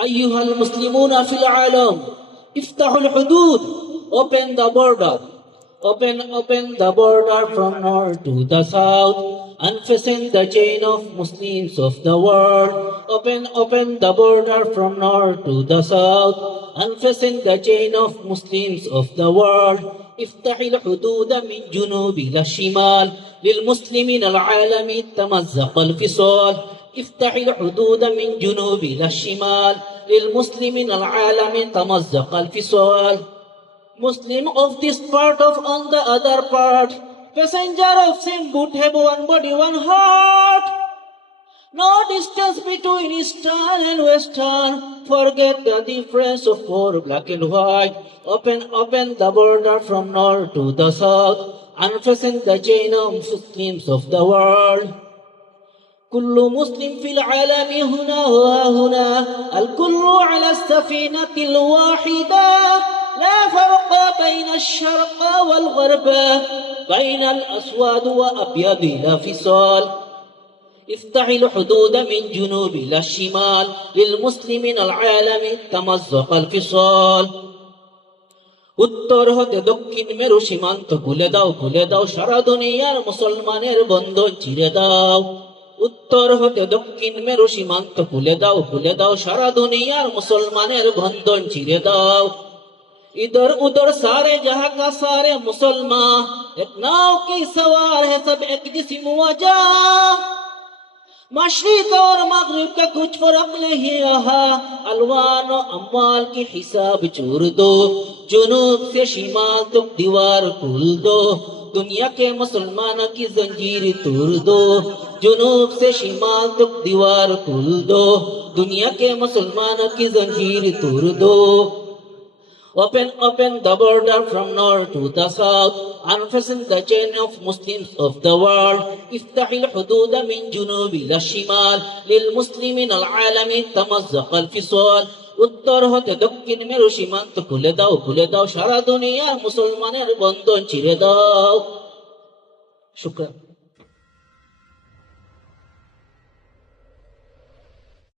أيها المسلمون في العالم افتحوا الحدود. Open the border. Open the border from north to the south. Unfasten the chain of Muslims of the world. Open the border from north to the south. Unfasten the chain of Muslims of the world. افتح الحدود من جنوب إلى الشمال. للمسلمين العالم تمزق الفصال. افتح الحدود من جنوب إلى الشمال. للمسلمين العالم تمزق الفصال. Muslim of this part of on the other part, passenger of same boat have one body, one heart. No distance between eastern and western. Forget the difference of poor black and white. Open the border from north to the south. Unfasten the chain of Muslims of the world. كل مسلم في العالم هنا وهنا. الكل على السفينة الواحدة. لا فرق بين الشرق والغرب. بين الأسود وأبيض لا فصال. افتح الحدود من جنوب إلى الشمال. للمسلمين العالم تمزق الفصال. উত্তর হতে দক্ষিণ মেরু সীমান্ত খুলে দাও সারা দুনিয়ার মুসলমানের বন্ধন চিরে দাও। উত্তর হতে দক্ষিণ মেরু সীমান্ত খুলে দাও সারা দুনিয়ার মুসলমানের বন্ধন চিরে দাও। इधर उधर सारे जहां का सारे मुसलमान एक नाव की सवार है सब एक जिस्म वजह। मशरिक और मगरिब का कुछ फर्क नहीं रहा। अलवान और अम्वाल की हिसाब छोड़ दो। जुनूब से शिमाल तक दीवार खोल दो। दुनिया के मुसलमानों की जंजीर तोड़ दो। जुनूब से शिमाल तक दीवार खोल दो। दुनिया के मुसलमानों की जंजीर तोड़ दो। Open the border from north to the south. Unfasten the chain of Muslims of the world. افتح الحدود من جنوب إلى الشمال. للمسلمين العالم تمزق الفصال. উত্তর হতে দক্ষিণ মেরু সীমান্ত খুলে দাও সারা দুনিয়ার মুসলমানের বন্ধন চিরে দাও। শুকরান।